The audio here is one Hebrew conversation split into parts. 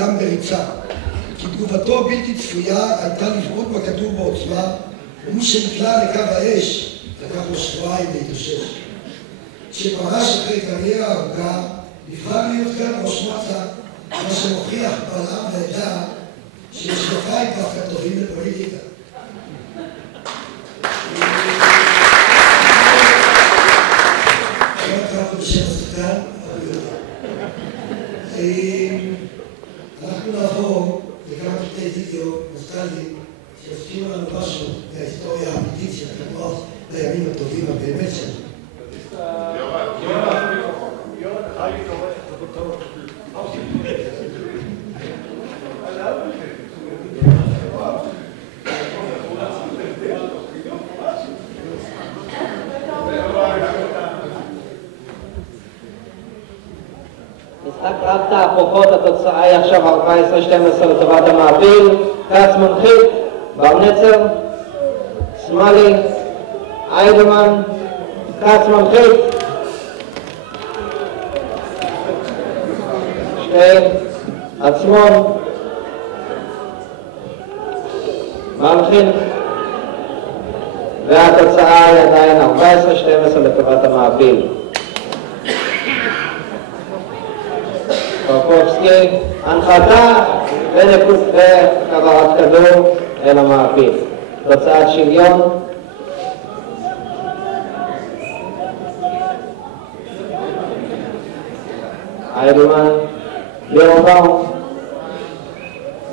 נעלם בריצה, כי תגובתו בלתי צפויה הייתה לבעוט בכדור בעוצמה, ומי שנקלע לקו האש לקח לו שבועיים להתאושש. כשפרש אחרי קריירה ארוכה, נבחר להיות כאן ראש מועצה, מה שמוכיח בעולם ועדה שיש לפיים דווקא טובים לפוליטיקה. אנחנו נעבור לכמה קטעי וידאו נוסטלגיים שיזכירו לנו משהו מההיסטוריה האמיתית של הכדורעף בימים הטובים הבאמת שלנו. משחק רב תהפוכות, התוצאה היא עכשיו 14-12 לטובת המעפיל. כץ מנחית, בר נצר, שמאלי, איידמן, כץ מנחית, שטיין, עצמון, מלחין, והתוצאה היא עדיין 14-12 לטובת המעפיל. קרקובסקי, הנחתה והעברת כדור אל המעפיל. תוצאת שוויון. איידמן, ליאורבאום,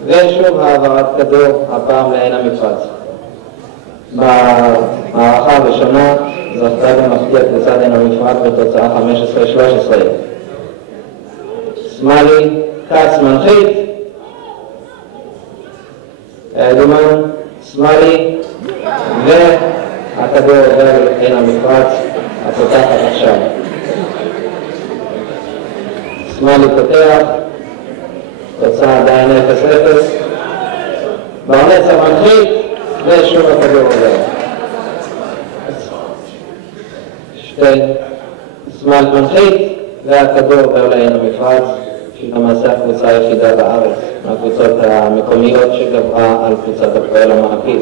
ושוב העברת כדור, הפעם לעין המפרץ. במערכה הראשונה זכתה במפתיע קבוצת עין המפרץ בתוצאה 15-13. שמאלי, כץ מנחית, איידמן, שמאלי, והכדור עובר לעין המפרץ, הפותחת עכשיו. שמאלי פותח, תוצאה עדיין 0-0, בר נצר מנחית, ושוב הכדור עובר. שטיין, שמאל מנחית, והכדור עובר לעין המפרץ, שהיא למעשה הקבוצה היחידה בארץ, מהקבוצות המקומיות שגברה על קבוצת הפועל המעפיל.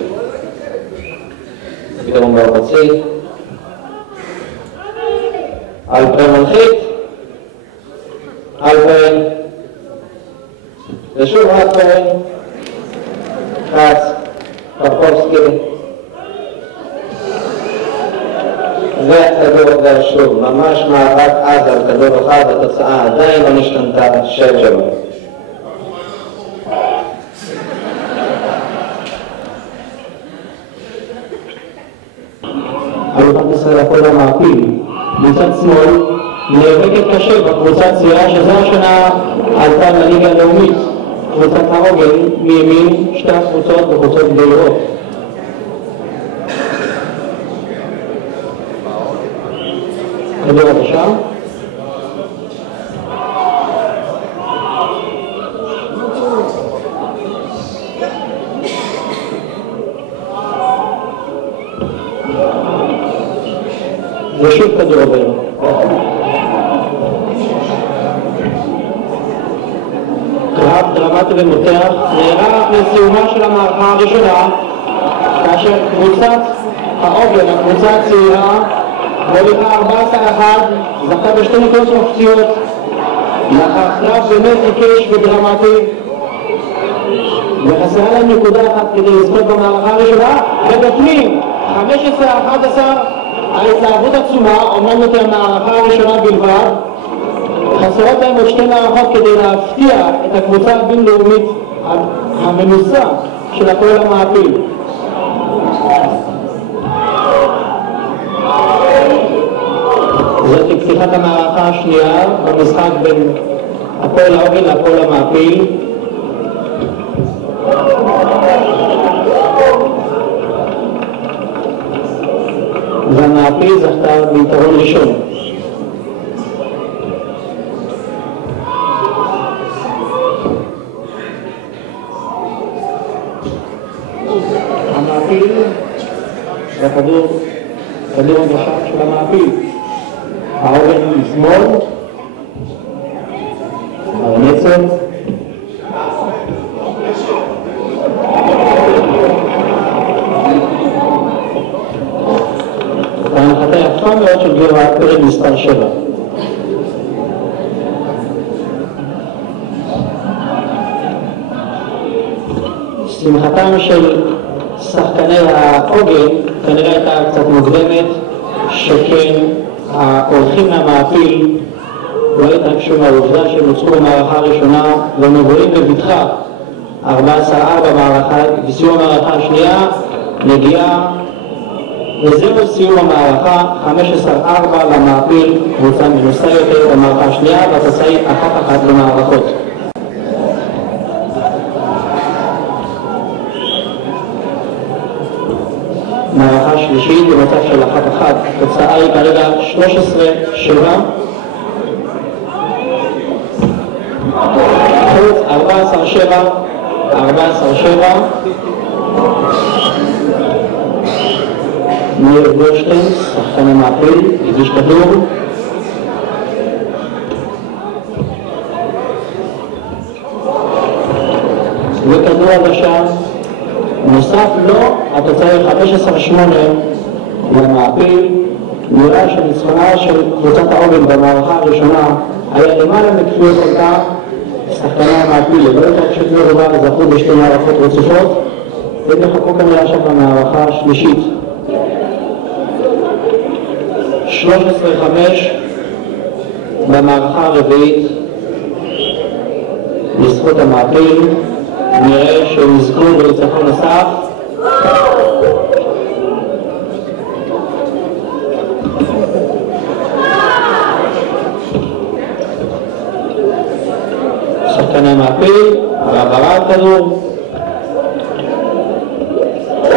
פתרון בארצי, אלפרין מנחית, אלפרין, ושוב אלפרין, כץ, קרקובסקי, וכדור עובר שוב, ממש מאבק עד על כדור אחד, התוצאה עדיין לא נשתנתה 6-7. אלופת ישראל הפועל המעפיל, מצד שמאל, נאבקת קשה בקבוצה צעירה שזו השנה עלתה לליגה הלאומית. קבוצת הרוגל מימין, שתי הקבוצות בקבוצות גדולות. כדור בבקשה. ושוב כדור עובר. קרב דרמטי ומותח נערך לסיומה של המערכה הראשונה, כאשר קבוצת העוגן, הקבוצה הצעירה, מוליכה 14-1, זכתה בשתי נקודות מפתיעות, לאחר קרב באמת עיקש ודרמטי, וחסרה להם נקודה אחת כדי לזכות במערכה הראשונה, ובפנים 15-11, ההתלהבות עצומה, אומנם יותר מהמערכה הראשונה בלבד, חסרות להם עוד שתי מערכות כדי להפתיע את הקבוצה הבינלאומית המנוסה של הפועל המעפיל. זאת פתיחת המערכה השנייה במשחק בין הפועל העוגן להפועל המעפיל. והמעפיל זכתה ביתרון ראשון. המעפיל, הכדור הגשת של המעפיל. העוגן משמאל, בר נצר, החלטה יפה מאוד של גבע פרק מספר 7. שמחתם של שחקני העוגן כנראה הייתה קצת מוקדמת, שכן ההולכים מהמעפיל לא התרגשו מהעובדה שהם הוצאו במערכה הראשונה ומבואים בבטחה 14-4 במערכה, בסיום המערכה השנייה נגיעה, וזהו סיום המערכה, 15-4 למעפיל, קבוצה מנוסה יותר במערכה השנייה, והתוצאה היא 1-1 במערכות. מערכה שלישית במצב של 1-1, התוצאה היא כרגע 13-7. חוץ 14-7. ניר גולדשטיין, שחקן המעפיל, הגיש כדור. וכדור הגשה. נוסף לו, התוצאה היא 15-8 למעפיל. נראה שניצחונה של קבוצת העוגן במערכה הראשונה היה למעלה מכפיות אותה. שחקני המעפיל לא התרגשו מרובה וזכו בשתי מערכות רצופות, ותחכו כנראה עכשיו במערכה השלישית. 13-5 במערכה הרביעית לזכות המעפיל. נראה שהם יזכו בניצחון נוסף. שחקני המעפיל, והעברת כדור 14-5.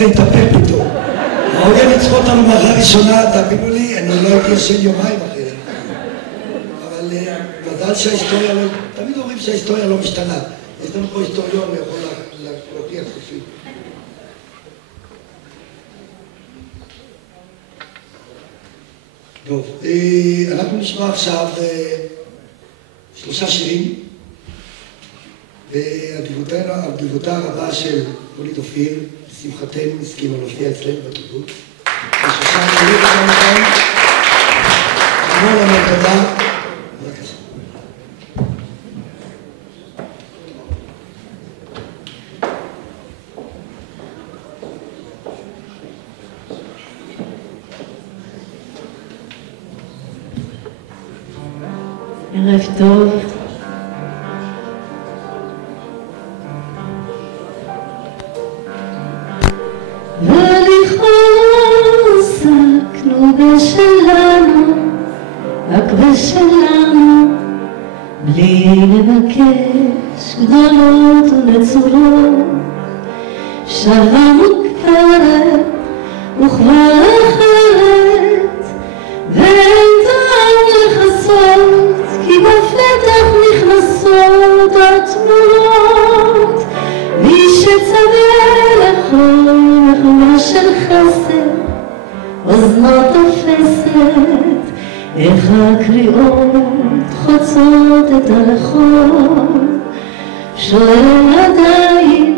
להתאפק פתאום. העוגן ניצחו אותנו מערכה ראשונה, תאמינו לי, אני לא הייתי ישן יומיים אחרת. אבל מזל שההיסטוריה לא... תמיד אומרים שההיסטוריה לא משתנה. יש לנו פה היסטוריון, הוא יכול להוכיח סופי. טוב, אנחנו נשמע עכשיו 3 שירים, והדבקותה הרבה של מולית אופיר, שמחתנו הסכימה להופיע אצלנו בקיבוץ. ושושן שלי וגם לכם, המון המון תודה. בבקשה. ערב טוב. בשלנו, רק בשלנו, בלי לבקש גדולות ונצורות, שלווה מוקפרת וכבר אחרת, ואין טעם לחסות, כי בפתח נכנסות התמונות, מי שצווה לכל מחווה של חסד, אוזנו תופסת, איך הקריאות חוצות את הרחוב, שואל עדיין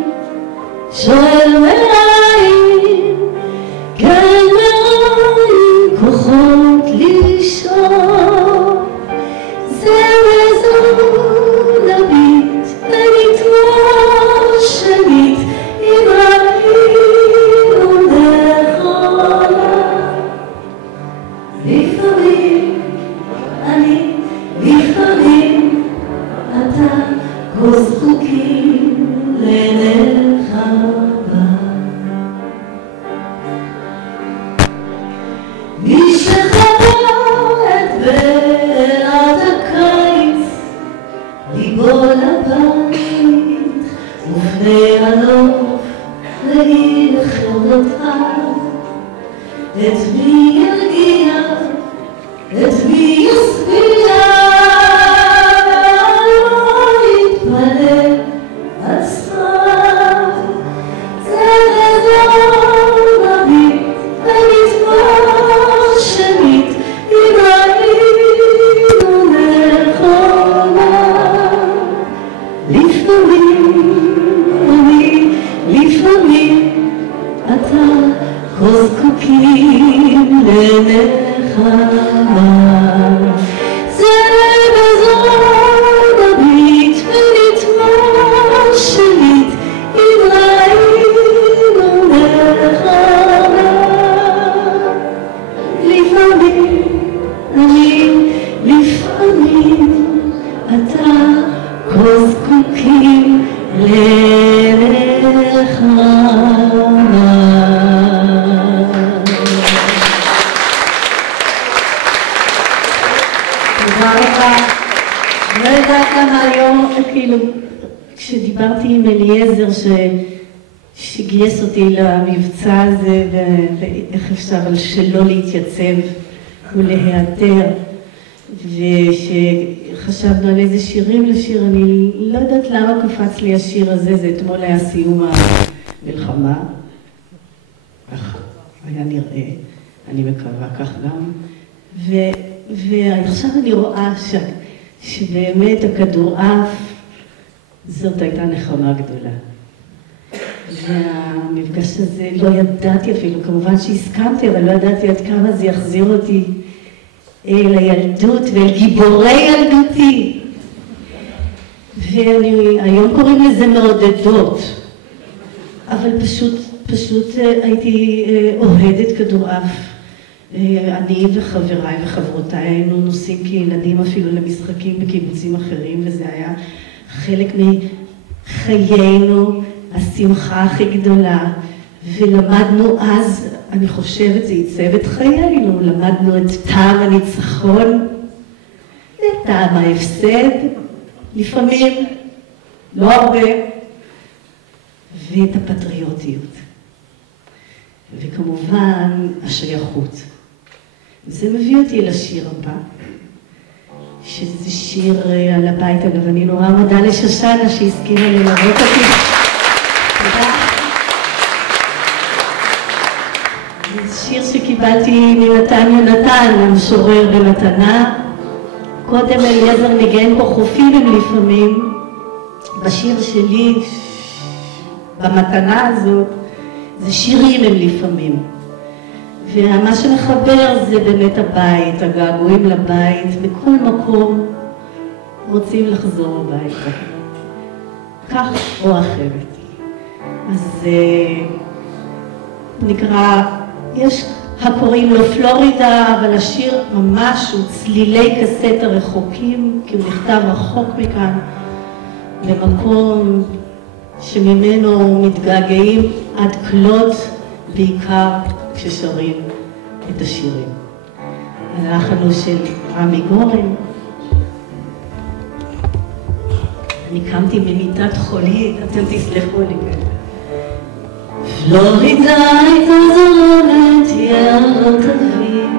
חלוף לעיר חרדותיו, את מי ירגיע, את מי יסביע, לא יתפלל על שכר. זה בזון נביט ונתמר שנית, אם ראינו נכונה. לפעמים אתה כה זקוקים לנחמה. זה בזון נביט ונתמר שנית, אם ראינו נחמה. לפעמים אתה כה זקוקים לנחמה. לא יודעת למה היום, כאילו, כשדיברתי עם אליעזר שגייס אותי למבצע הזה, ואיך אפשר שלא להתייצב ולהיעתר, ושחשבנו על איזה שירים לשיר, אני לא יודעת למה קפץ לי השיר הזה, זה אתמול היה סיום המלחמה, כך היה נראה, אני מקווה כך גם, ועכשיו אני רואה שבאמת הכדורעף, זאת הייתה נחמה גדולה. והמפגש הזה לא ידעתי אפילו, כמובן שהסכמתי, אבל לא ידעתי עד כמה זה יחזיר אותי אל הילדות ואל גיבורי ילדותי. והיום קוראים לזה מעודדות, אבל פשוט הייתי אוהדת כדורעף. אני וחבריי וחברותיי היינו נוסעים כילדים אפילו למשחקים בקיבוצים אחרים, וזה היה חלק מחיינו, השמחה הכי גדולה. ולמדנו אז, אני חושבת, זה ייצב את חיינו, למדנו את טעם הניצחון, את טעם ההפסד, לפעמים, לא הרבה, ואת הפטריוטיות. וכמובן, השייכות. וזה מביא אותי לשיר הבא, שזה שיר על הבית. אגב, אני נורא מודה לשושנה שהסכימה ללוות אותי. תודה. זה שיר שקיבלתי מנתן יונתן, המשורר במתנה. קודם אליעזר ניגן פה חופים הם לפעמים. בשיר שלי, במתנה הזאת, זה שירים הם לפעמים. ומה שמחבר זה באמת הבית, הגעגועים לבית, בכל מקום רוצים לחזור הביתה. כך או אחרת. אז נקרא, יש הקוראים לו פלורידה, אבל השיר ממש הוא צלילי קסט הרחוקים, כי הוא נכתב רחוק מכאן, במקום שממנו מתגעגעים עד כלות, בעיקר כששרים את השירים. הלחן הוא של עמי גורן. אני קמתי ממיטת חולי, אתם תסלחו לי כאלה. פלורידה הייתה זורמת יערות אביב,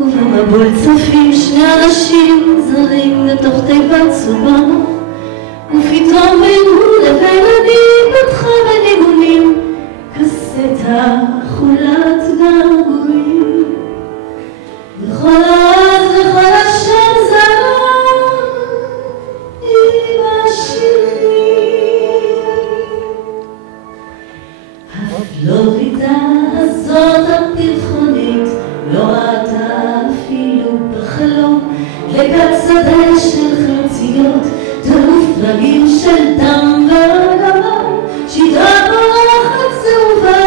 ובמבול צופים שני אנשים זרים לתוך תיבת צובר, ופתאום בינו לבין אני פתחה בניגונים קסטה חולת געגועים, וכל אז וכל השם זר עם השירים. הפלורידה הזאת הפרחונית לא ראתה אפילו בחלום לגת שדה של חרציות, טירוף רגים של דם ואדמה, שדרה בורחת צהובה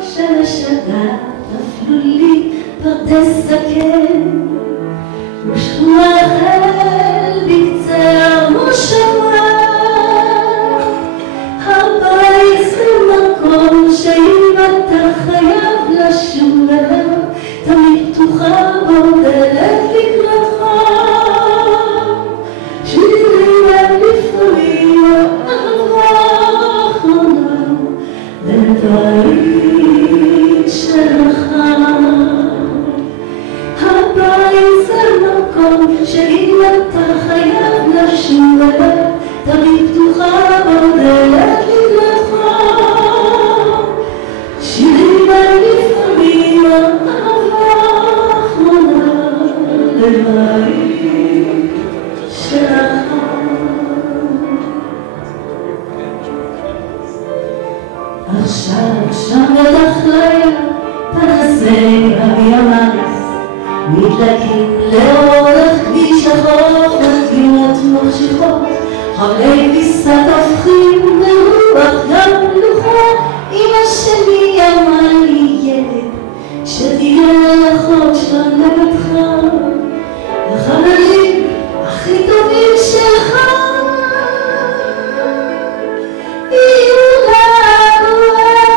של השדה, נפלו לי פרדס זקן ושכונה החל בקצה המושבה. הבית זה מקום שאם אתה חייב לשוב אליו, תמיד פתוחה בו דלת לקראתך. שירים הם לפעמים אהבה, עכשיו שם בטח לילה פנסי הימ"ס מתלקים לאורך כביש החוף מזגינות מחשיכות חבלי פיסת הופכים ברוח גם מלוכה אמא שלי אמרה לי ילד שתהיה לחוש לנגדך החברים הכי טובים שלך יהיו לעבורך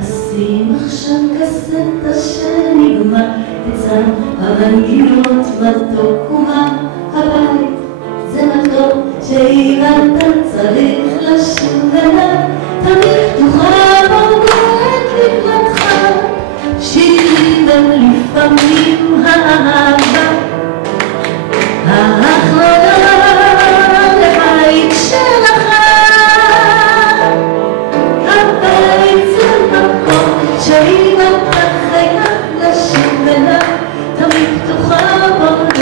תשים עכשיו קסטה שנגמר בצד המנגינות מתוק ומה הבית זה מתוק שאם אתה צריך לשוב אליו תמיד תוכל בודק לקראתך שירים גם לפעמים האהבה האחרונה לבית שלך הבית זה מקום שאם אתה חייב לשוב אליו תמיד תוכל בודק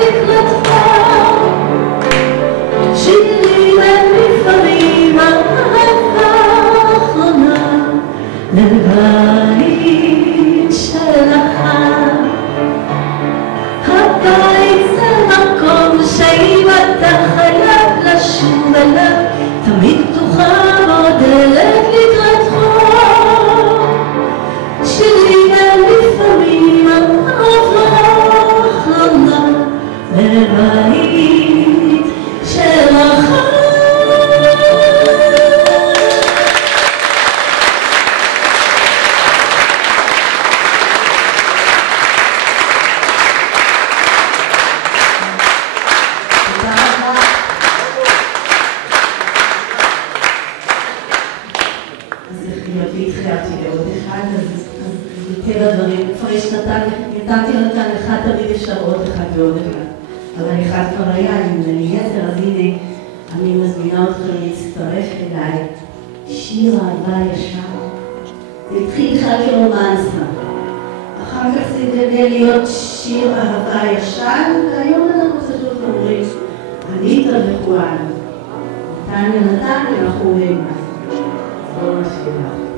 לקראתך שירים גם לפעמים האהבה האחרונה לבית שלך הבית זה מקום שאם אתה חייב לשוב אליו תמיד תוכל בדלת לקראתך שירים הם לפעמים האהבה האחרונה לבית שלך נתתי אותה לך תמיד אפשר עוד אחד ועוד אחד אבל אחד כבר היה עם אליעזר אז הנה אני מזמינה אתכם להצטרף אליי שיר אהבה ישר זה התחיל בכלל כרומנסה אחר כך זה התגלגל להיות שיר אהבה ישן והיום אנחנו פשוט אומרים אניטה וחואן נתניה אנחנו אומרים בואו נשאיר לך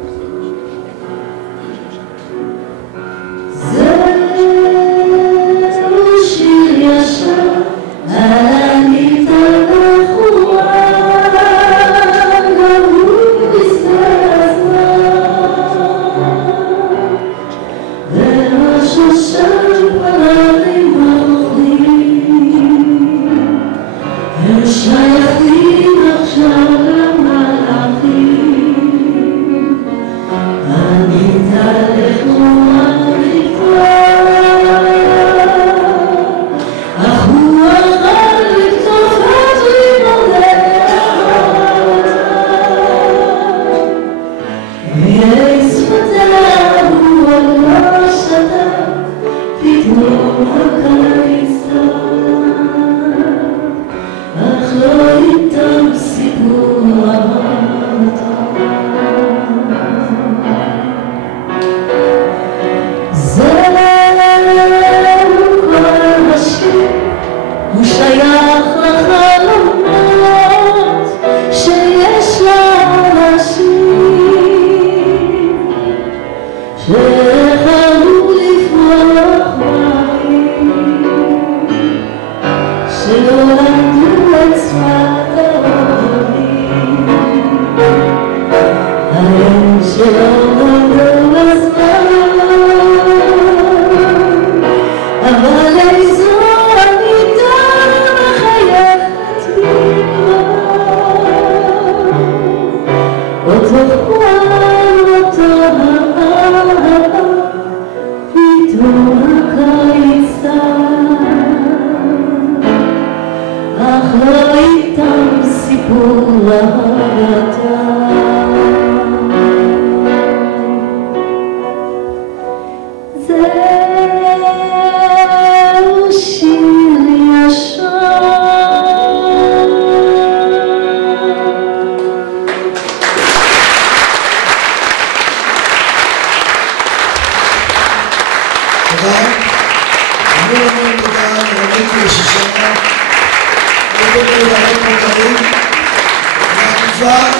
כבר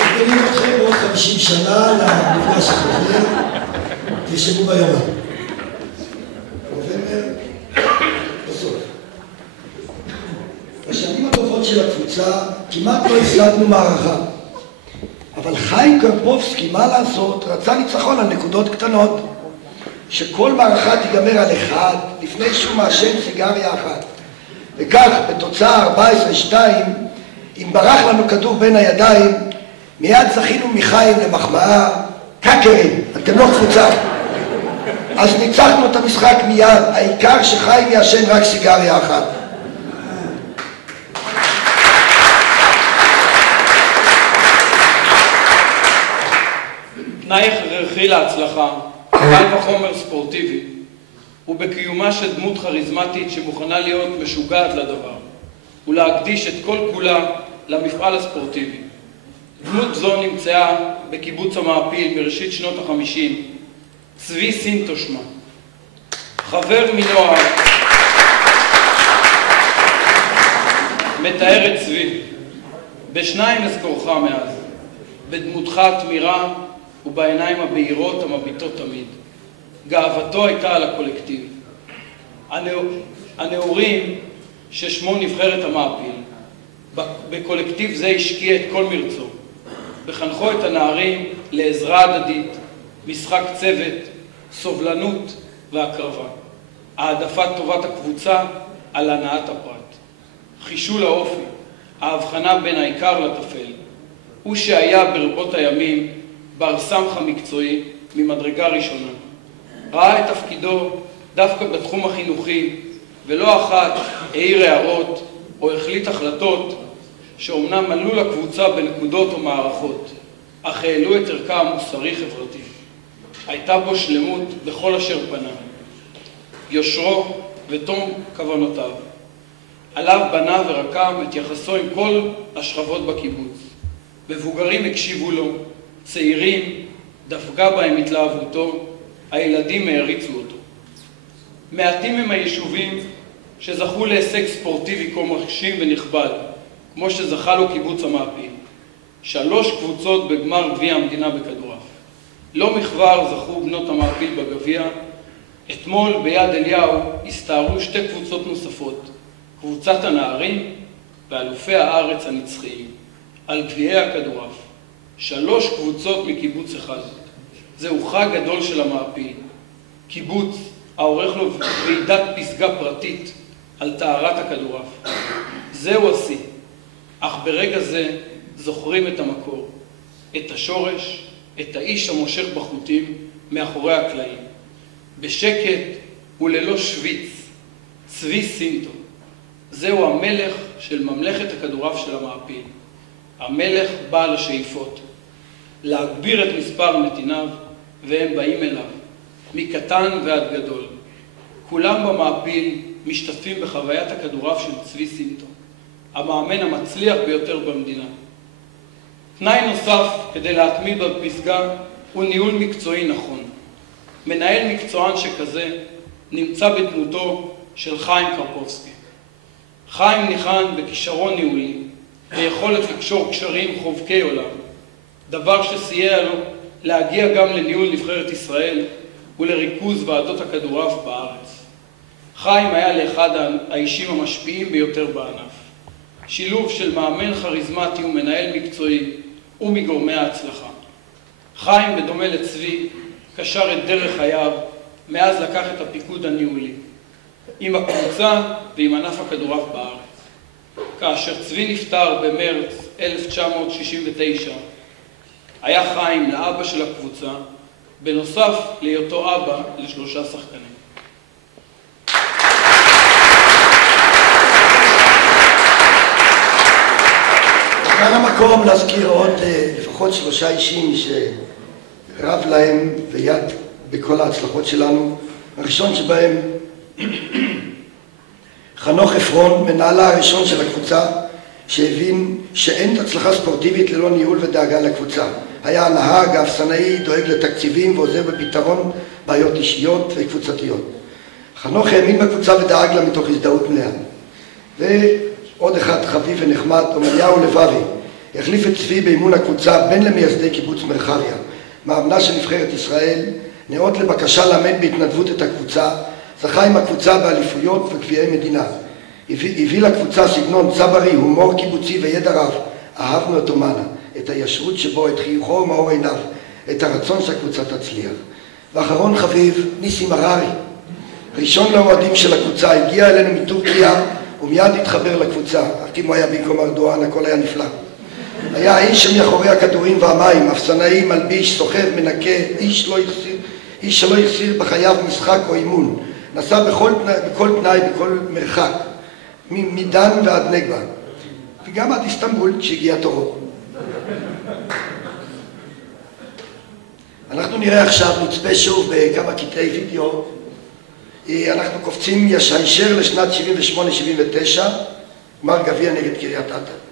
מזמינים אתכם בעוד 50 שנה למפגש החוזר, תרשמו ביומן. נובמבר, בסוף. בשנים הטובות של הקבוצה כמעט לא הפסדנו מערכה. אבל חיים קרפובסקי, מה לעשות, רצה ניצחון על נקודות קטנות. שכל מערכה תיגמר על אחד לפני שהוא מעשן סיגריה אחת. וכך, בתוצאה 14-2, אם ברח לנו כדור בין הידיים, מיד זכינו מחיים למחמאה, קאקרים, אתם לא קבוצה. אז ניצחנו את המשחק מיד, העיקר שחיים יעשן רק סיגריה אחת. תנאי הכרחי להצלחה, קל וחומר ספורטיבי, הוא בקיומה של דמות כריזמטית שמוכנה להיות משוגעת לדבר, ולהקדיש את כל כולה למפעל הספורטיבי. דמות זו נמצאה בקיבוץ המעפיל בראשית שנות ה-50, צבי סינטו שמה. חבר מנוער, מתאר את צבי, בשניים אזכורך מאז, בדמותך התמירה ובעיניים הבהירות המביטות תמיד. גאוותו הייתה על הקולקטיב. הנאורים ששמו נבחרת המעפיל, בקולקטיב זה השקיע את כל מרצו, בחנכו את הנערים לעזרה הדדית, משחק צוות, סובלנות והקרבה, העדפת טובת הקבוצה על הנעת הפרט, חישול האופי, ההבחנה בין העיקר לטפל. הוא שהיה ברבות הימים בר סמך המקצועי ממדרגה ראשונה. ראה את תפקידו דווקא בתחום החינוכי, ולא אחת העיר הערות או החליט החלטות שאומנם עלו לקבוצה בנקודות או מערכות, אך העלו את ערכה המוסרי-חברתי. הייתה בו שלמות בכל אשר פנה. יושרו ותום כוונותיו. עליו בנה ורקם את יחסו עם כל השכבות בקיבוץ. מבוגרים הקשיבו לו, צעירים דפקה בהם התלהבותו, הילדים העריצו אותו. מעטים הם היישובים שזכו להישג ספורטיבי כה מרשים ונכבד, כמו שזכה לו קיבוץ המעפיל. 3 קבוצות בגמר גביע המדינה בכדורעף. לא מכבר זכו בנות המעפיל בגביע. אתמול ביד אליהו הסתערו 2 קבוצות נוספות, קבוצת הנערים ואלופי הארץ הנצחיים, על גביעי הכדורעף. 3 קבוצות מקיבוץ אחד. זהו חג גדול של המעפיל. קיבוץ העורך לו ועידת פסגה פרטית על טהרת הכדורעף. זהו השיא. אך ברגע זה זוכרים את המקור, את השורש, את האיש המושך בחוטים מאחורי הקלעים. בשקט וללא שוויץ, צבי סינטו. זהו המלך של ממלכת הכדורעף של המעפיל. המלך בעל השאיפות. להגביר את מספר נתיניו, והם באים אליו, מקטן ועד גדול. כולם במעפיל משתתפים בחוויית הכדורעף של צבי סינטו, המאמן המצליח ביותר במדינה. תנאי נוסף כדי להתמיד בפסגה הוא ניהול מקצועי נכון. מנהל מקצוען שכזה נמצא בדמותו של חיים קרפובסקי. חיים ניחן בכישרון ניהולי, ביכולת לקשור קשרים חובקי עולם, דבר שסייע לו להגיע גם לניהול נבחרת ישראל ולריכוז ועדות הכדורעף בארץ. חיים היה לאחד האישים המשפיעים ביותר בענף. שילוב של מאמן כריזמטי ומנהל מקצועי ומגורמי ההצלחה. חיים, בדומה לצבי, קשר את דרך חייו מאז לקח את הפיקוד הניהולי, עם הקבוצה ועם ענף הכדורעף בארץ. כאשר צבי נפטר במרץ 1969, היה חיים לאבא של הקבוצה, בנוסף להיותו אבא ל3 שחקנים. כאן המקום להזכיר עוד לפחות 3 אישים שרב להם ויד בכל ההצלחות שלנו. הראשון שבהם חנוך אפרון, מנהלה הראשון של הקבוצה, שהבין שאין הצלחה ספורטיבית ללא ניהול ודאגה לקבוצה. היה נהג, אפסנאי, דואג לתקציבים ועוזר בפתרון בעיות אישיות וקבוצתיות. חנוך האמין בקבוצה ודאג לה מתוך הזדהות מלאה. ועוד אחד חביב ונחמד, עומריהו לבבי, החליף את צבי באימון הקבוצה בן למייסדי קיבוץ מרחביה, מאמנה של נבחרת ישראל, נאות לבקשה לאמן בהתנדבות את הקבוצה, זכה עם הקבוצה באליפויות וגביעי מדינה. הביא לקבוצה סגנון צברי, הומור קיבוצי וידע רב. אהבנו את אומנה, את הישרות שבו, את חיוכו ומאור עיניו, את הרצון שהקבוצה תצליח. ואחרון חביב, ניסים הררי. ראשון לאוהדים של הקבוצה, הגיע אלינו מטורקיה ומיד התחבר לקבוצה. רק אם הוא היה במקום ארדואן, הכל היה נפלא. היה האיש שמאחורי הכדורים והמים, אפסנאי, מלביש, סוחב, מנקה, איש שלא החסיר בחייו משחק או אימון. נסע בכל תנאי, בכל מרחק, מדן ועד נגבה, וגם עד איסטנבול כשהגיע תורו. אנחנו נראה עכשיו, נצפה שוב בכמה קטעי וידאו. אנחנו קופצים הישר לשנת 78-79, גמר גביע נגד קריית אתא.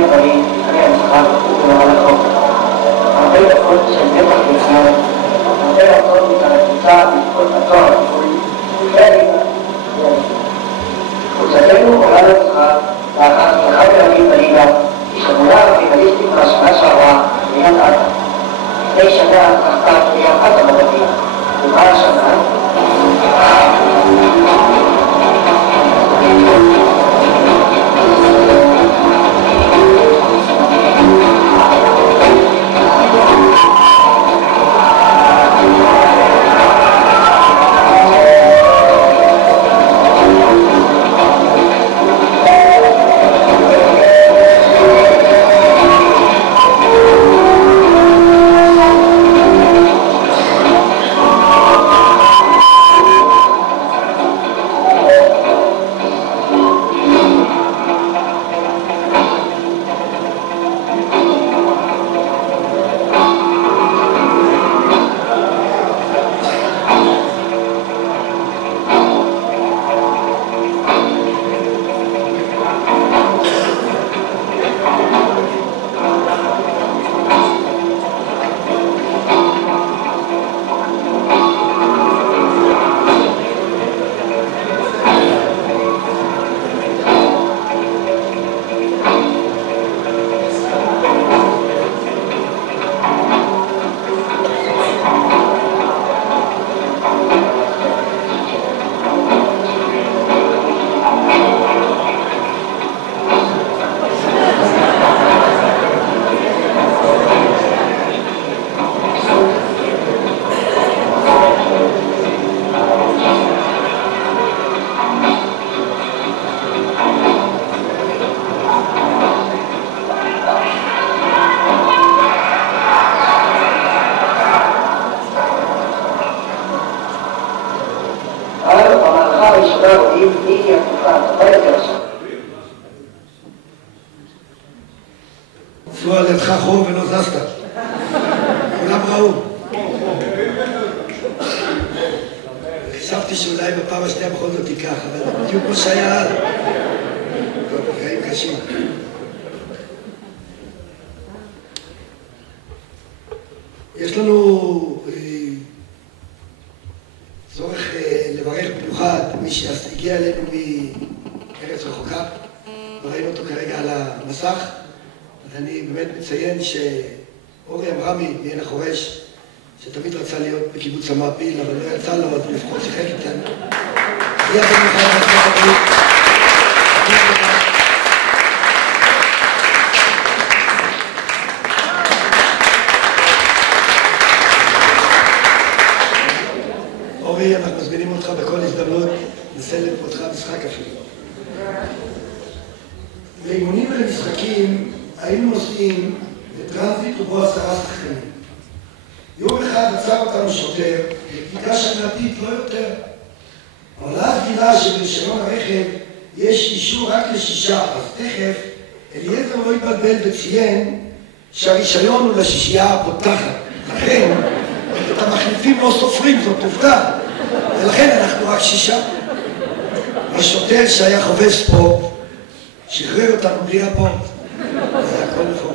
מהדברים, אני המשחק ובמהלכו. הרבה דקות של מתח ויציאות, נמצא בזכות התואר הרפואי, קבוצתנו עולה למשחק לאחר הצלחה מרבית בליגה, כשמונה הפינליסטים מהשנה שעברה ליד עדה. לפני שנה זכתה ליד עדה בגביע, ומה השנה? צבוע לידך חור ולא זזת. כולם ראו. חשבתי שאולי בפעם השנייה בכל זאת תיקח, אבל בדיוק כמו שהיה אז. טוב, חיים קשים. יש לנו צורך לברך במיוחד מי שהגיע אלינו מארץ רחוקה, וראינו אותו כרגע על המסך. אז אני באמת מציין שאורי אמרמי מעין החורש, שתמיד רצה להיות בקיבוץ המעפיל, אבל לא יצא לו, אז לפחות שיחק איתנו. הגיע במיוחד בארצות הברית. אורי, אנחנו מזמינים אותך בכל הזדמנות, נסה לפותך משחק אפילו. לאימונים ולמשחקים היינו נוסעים בטרנזיט ובו 10 שחקנים. יום אחד עצר אותנו שוטר לבדיקה שנתית, לא יותר. אבל אז גילה שברישיון הרכב יש אישור רק ל6, אז תכף אליעזר לא התבלבל וציין שהרישיון הוא ל6 הפותחת. לכן את המחליפים לא סופרים, זאת עובדה. ולכן אנחנו רק 6. השוטר שהיה חובש ספורט שחרר אותנו בלי רפורט. זה הכל נכון.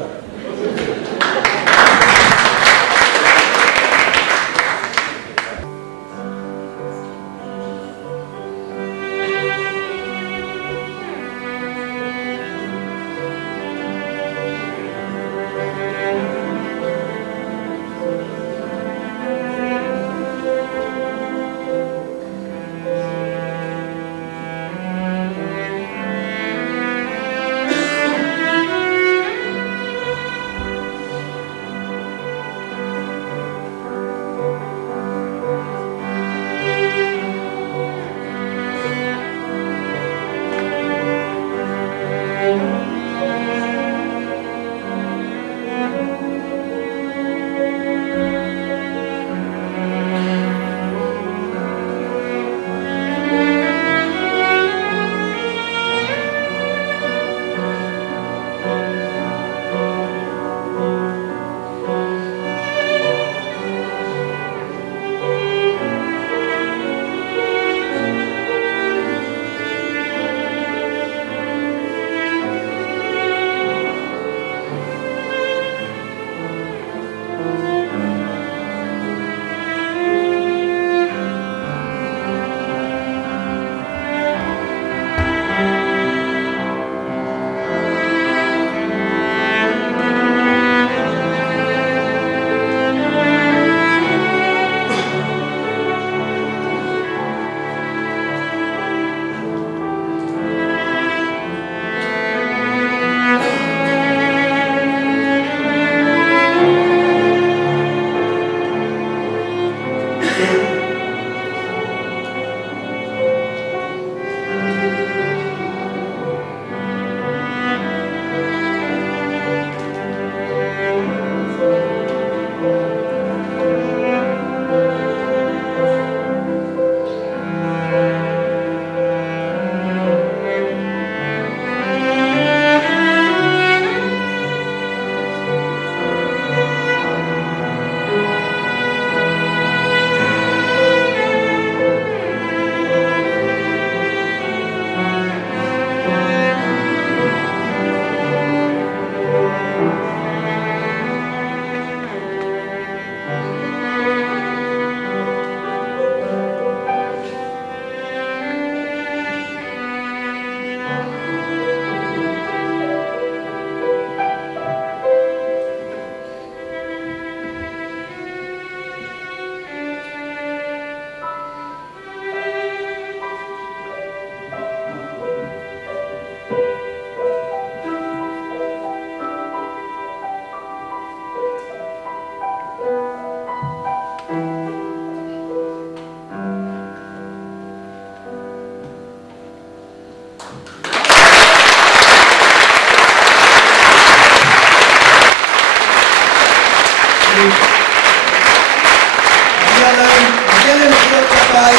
רבותיי,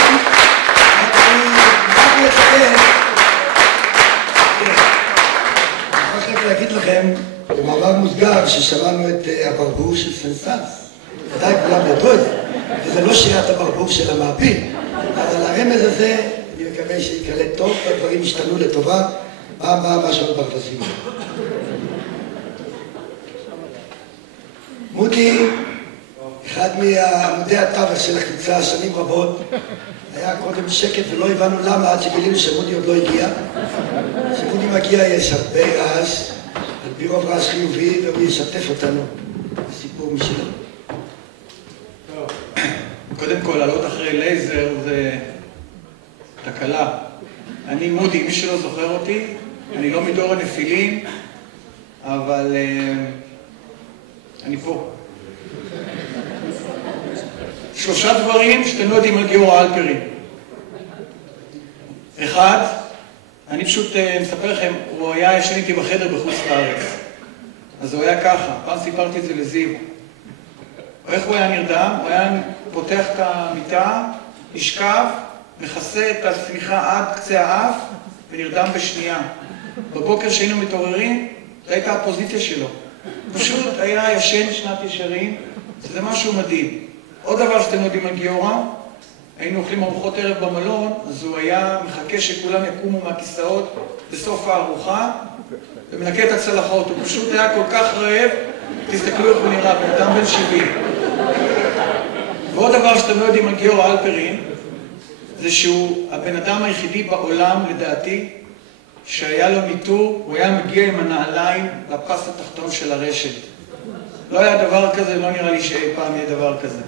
אני רק לציין, אני רק להגיד לכם, במאמר מוסגר ששמענו את הברבור של סנסנס, ודאי כולם ידעו את זה, וזה לא שירת הברבור של המעפיל, אבל הרמז הזה, אני מקווה שיקלט טוב, והדברים ישתנו לטובה, מה שעוד ברכסים. מודי, אחד מעמודי התווך של הקבוצה שנים רבות, היה קודם שקט ולא הבנו למה עד שגילינו שמודי עוד לא הגיע. כשמודי מגיע יש הרבה רעש, על פי רוב רעש חיובי, והוא ישתף אותנו בסיפור משלו. קודם כל, לעלות אחרי לייזר זה תקלה. אני מודי, מי שלא זוכר אותי, אני לא מדור הנפילים, אבל אני פה. 3 דברים שאתם לא יודעים על גיורא הלפרין. 1, אני פשוט מספר לכם, הוא היה ישן איתי בחדר בחוץ לארץ. אז הוא היה ככה, פעם סיפרתי את זה לזיו. איך הוא היה נרדם? הוא היה פותח את המיטה, נשכב, מכסה את השמיכה עד קצה האף ונרדם בשנייה. בבוקר שהיינו מתעוררים, זו הייתה הפוזיציה שלו. פשוט היה ישן שנת ישרים, זה משהו מדהים. עוד דבר שאתם יודעים על גיורא, היינו אוכלים ארוחות ערב במלון, אז הוא היה מחכה שכולם יקומו מהכיסאות בסוף הארוחה, ומנקה את הצלחות. הוא פשוט היה כל כך רעב, תסתכלו איך הוא נראה, בן אדם בן 70. ועוד דבר שאתם לא יודעים על גיורא הלפרין, זה שהוא הבן אדם היחידי בעולם, לדעתי, שהיה לו ניטור, הוא היה מגיע עם הנעליים לפס התחתון של הרשת. לא היה דבר כזה, לא נראה לי שאי פעם יהיה דבר כזה.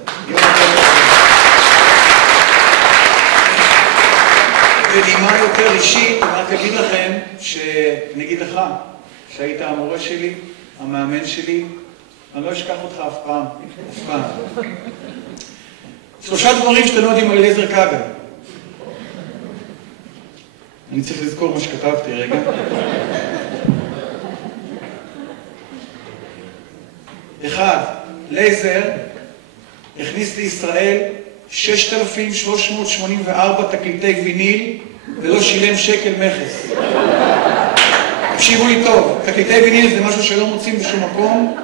בנימה יותר אישית, אני רק אגיד לכם, נגיד לך, שהיית המורה שלי, המאמן שלי, אני לא אשכח אותך אף פעם, אף פעם. 3 דברים שאתם לא יודעים על אליעזר כגן. אני צריך לזכור מה שכתבתי, רגע. 1, לייזר הכניס לישראל 6,384 תקליטי ויניל ולא שילם שקל מכס. תקשיבו לי טוב, תקליטי ויניל זה משהו שלא מוצאים בשום מקום.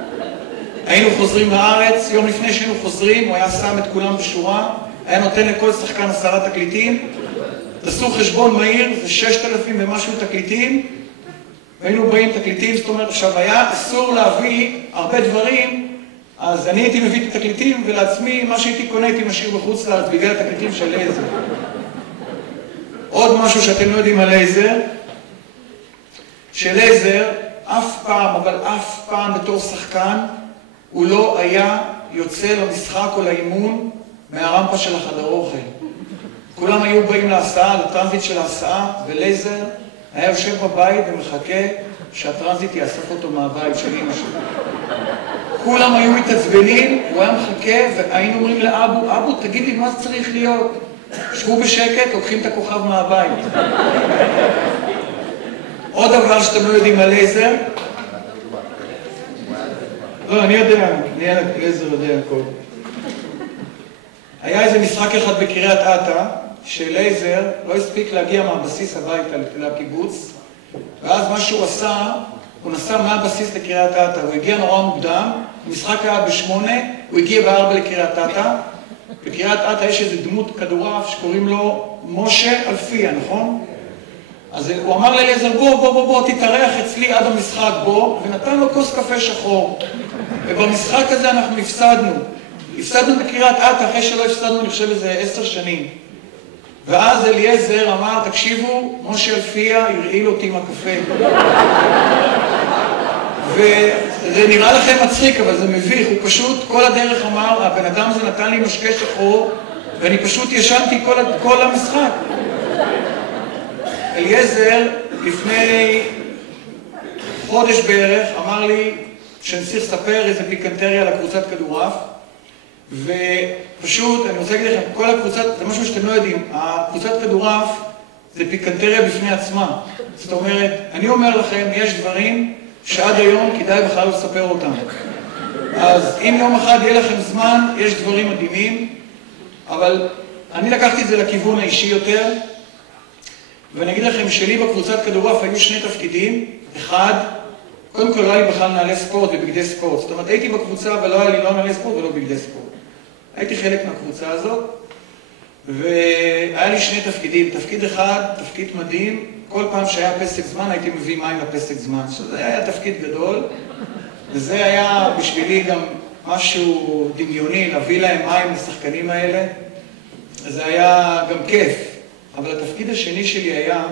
היינו חוזרים לארץ, יום לפני שהיינו חוזרים, הוא היה שם את כולם בשורה, היה נותן לכל שחקן 10 תקליטים, תעשו חשבון מהיר, זה 6,000 ומשהו תקליטים, והיינו באים תקליטים, זאת אומרת, עכשיו היה אסור להביא הרבה דברים, אז אני הייתי מביא את התקליטים, ולעצמי, מה שהייתי קונה הייתי משאיר בחוץ לארץ, בגלל התקליטים של לייזר. עוד משהו שאתם לא יודעים על לייזר, שלייזר, אף פעם, אבל אף פעם בתור שחקן, הוא לא היה יוצא למשחק או לאימון מהרמפה של החדר אוכל. כולם היו באים להסעה, לטרנזיט של ההסעה, ולייזר היה יושב בבית ומחכה שהטרנזיט יאסוף אותו מהבית של אמא שלו. כולם היו מתעצבנים, הוא היה מחכה, והיינו אומרים לאבו, אבו, תגיד לי מה זה צריך להיות? שבו בשקט, לוקחים את הכוכב מהבית. עוד דבר שאתם לא יודעים על לייזר, לא, אני יודע, לייזר יודע הכל. היה איזה משחק אחד בקריית אתא, שלייזר לא הספיק להגיע מהבסיס הביתה לקיבוץ, ואז מה שהוא עשה, הוא נסע מהבסיס לקריית אתא, הוא הגיע נורא מוקדם, המשחק היה ב8, הוא הגיע ב4 לקריית אתא, בקריית אתא יש איזו דמות כדורעף שקוראים לו משה אלפיה, נכון? אז הוא אמר ללייזר, בוא, תתארח אצלי עד המשחק, בוא, ונתן לו כוס קפה שחור. ובמשחק הזה אנחנו הפסדנו בקריית אתא, אחרי שלא הפסדנו, אני חושב איזה 10 שנים. ואז אליעזר אמר, תקשיבו, משה אלפיה הרעיל אותי עם הקפה. וזה נראה לכם מצחיק, אבל זה מביך, הוא פשוט כל הדרך אמר, הבן אדם הזה נתן לי משקה שחור, ואני פשוט ישנתי כל המשחק. אליעזר, לפני חודש בערך, אמר לי שאני צריך לספר איזה פיקנטריה לקבוצת כדורעף, ופשוט, אני רוצה להגיד לכם, כל הקבוצת, זה משהו שאתם לא יודעים, הקבוצת כדורעף זה פיקנטריה בפני עצמה. זאת אומרת, אני אומר לכם, יש דברים שעד היום כדאי בכלל לספר אותם. אז אם יום אחד יהיה לכם זמן, יש דברים מדהימים, אבל אני לקחתי את זה לכיוון האישי יותר, ואני אגיד לכם שלי בקבוצת כדורעף היו שני תפקידים. אחד, קודם כל לא היה לי בכלל נעלי ספורט ובגדי ספורט. זאת אומרת, הייתי בקבוצה אבל לא היה לי לא נעלי ספורט ולא בגדי ספורט. הייתי חלק מהקבוצה הזאת, והיה לי שני תפקידים. תפקיד אחד, תפקיד מדהים, כל פעם שהיה פסק זמן הייתי מביא מים לפסק זמן, שזה היה תפקיד גדול, וזה היה בשבילי גם משהו דמיוני, להביא להם מים לשחקנים האלה. זה היה גם כיף. אבל התפקיד השני שלי היה,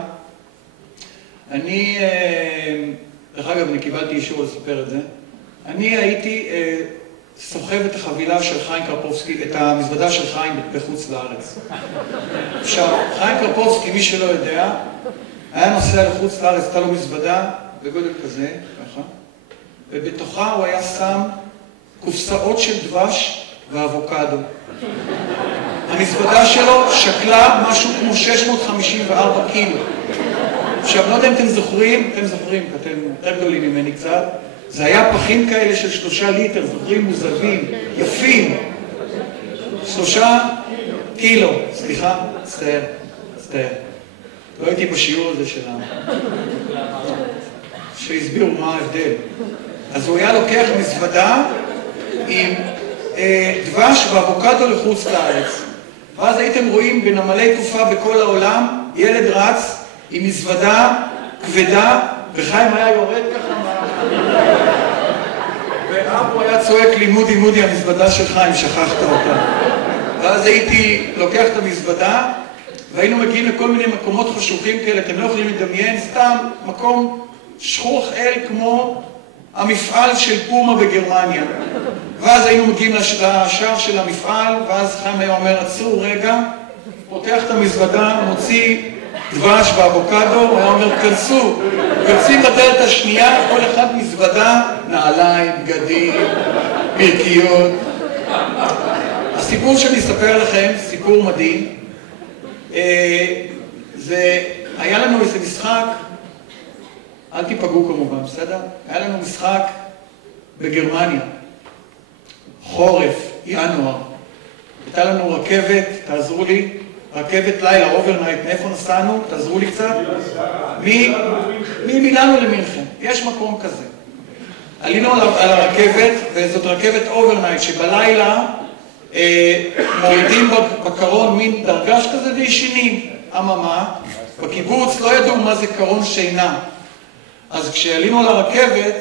דרך אגב, אני קיבלתי אישור לספר את זה, אני הייתי סוחב את החבילה של חיים קרפובסקי, את המזוודה של חיים בחוץ לארץ. עכשיו, חיים קרפובסקי, מי שלא יודע, היה נוסע לחוץ לארץ, הייתה לו מזוודה בגודל כזה, ככה, ובתוכה הוא היה שם קופסאות של דבש ואבוקדו. המזוודה שלו שקלה משהו כמו 654 קילו. עכשיו, לא יודע אם אתם זוכרים, כי אתם יותר גדולים ממני קצת, זה היה פחים כאלה של 3 ליטר, זוכרים, מוזבים, יפים. 3 קילו, סליחה, מצטער. לא הייתי בשיעור הזה שלנו. שהסבירו מה ההבדל. אז הוא היה לוקח מזוודה עם דבש ואבוקדו לחוץ לארץ. ואז הייתם רואים בנמלי תעופה בכל העולם, ילד רץ עם מזוודה כבדה, וחיים היה יורד ככה ואבו היה צועק לי, מודי, המזוודה של חיים, שכחת אותה. ואז הייתי לוקח את המזוודה, והיינו מגיעים לכל מיני מקומות חשוכים כאלה, אתם לא יכולים לדמיין, סתם מקום שכוח אל כמו המפעל של פומה בגרמניה. ואז היינו מגיעים לשער של המפעל, ואז חיים היה אומר, עצרו רגע, פותח את המזוודה, מוציא דבש ואבוקדו, הוא היה אומר, כנסים בדלת השנייה, כל אחד מזוודה, נעליים, בגדים, ברכיות. הסיפור שאני אספר לכם, סיפור מדהים, היה לנו איזה משחק, אל תיפגעו כמובן, בסדר? היה לנו משחק בגרמניה, חורף, ינואר. הייתה לנו רכבת, תעזרו לי, רכבת לילה, אוברנייט, מאיפה נסענו? תעזרו לי קצת. ממילאנו למינכן, יש מקום כזה. עלינו על הרכבת, וזאת רכבת אוברנייט, שבלילה מורידים בקרון מין דרגש כזה וישנים. אממה, בקיבוץ לא ידעו מה זה קרון שינה. אז כשעלינו לרכבת,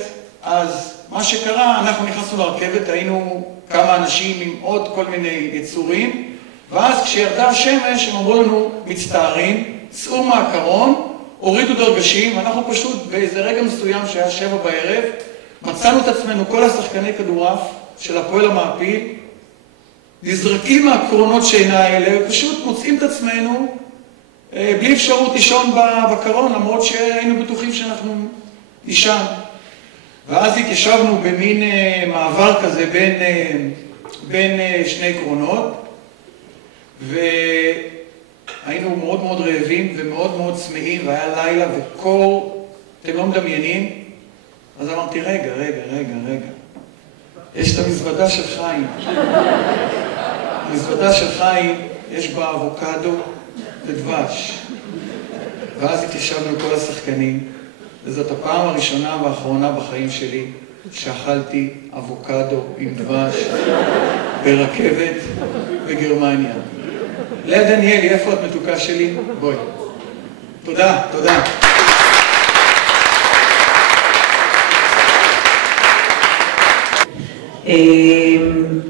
אז מה שקרה, אנחנו נכנסנו לרכבת, היינו כמה אנשים עם עוד כל מיני יצורים, ואז כשירדה השמש, הם אמרו לנו, מצטערים, צאו מהקרון, הורידו דרגשים, אנחנו פשוט באיזה רגע מסוים שהיה 7 בערב, מצאנו את עצמנו, כל השחקני כדורעף של הפועל המעפיל, נזרקים מהקרונות שינה האלה, ופשוט מוצאים את עצמנו בלי אפשרות לישון בקרון, למרות שהיינו בטוחים שאנחנו נישן. ואז התיישבנו במין מעבר כזה בין שני קרונות, והיינו מאוד מאוד רעבים ומאוד מאוד צמאים, והיה לילה וקור, אתם לא מדמיינים? אז אמרתי, רגע, יש את המזוודה של חיים. המזוודה של חיים, יש בה אבוקדו ודבש. ואז התיישבנו כל השחקנים, וזאת הפעם הראשונה והאחרונה בחיים שלי שאכלתי אבוקדו עם דבש ברכבת בגרמניה. לאה דניאלי, איפה את מתוקה שלי? בואי. תודה.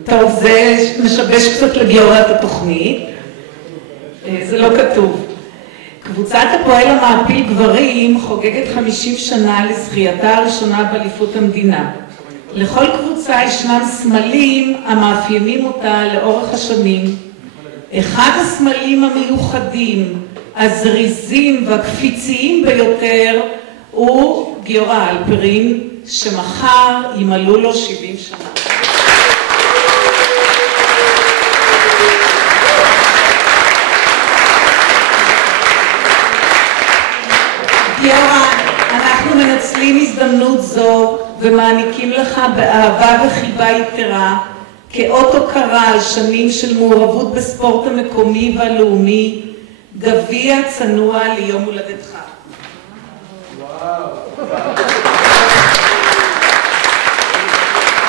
טוב, זה משבש קצת לגיורת התוכנית. זה לא כתוב. קבוצת הפועל המעפיל גברים חוגגת 50 שנה לזכייתה הראשונה באליפות המדינה. לכל קבוצה ישנם סמלים המאפיינים אותה לאורך השנים. אחד הסמלים המיוחדים, הזריזים והקפיציים ביותר, הוא גיורא אלפרין, שמחר ימלאו לו 70 שנה. גיורא, אנחנו מנצלים הזדמנות זו ומעניקים לך באהבה וחיבה יתרה כאות הוקרה על שנים של מעורבות בספורט המקומי והלאומי, גביע צנוע ליום הולדתך.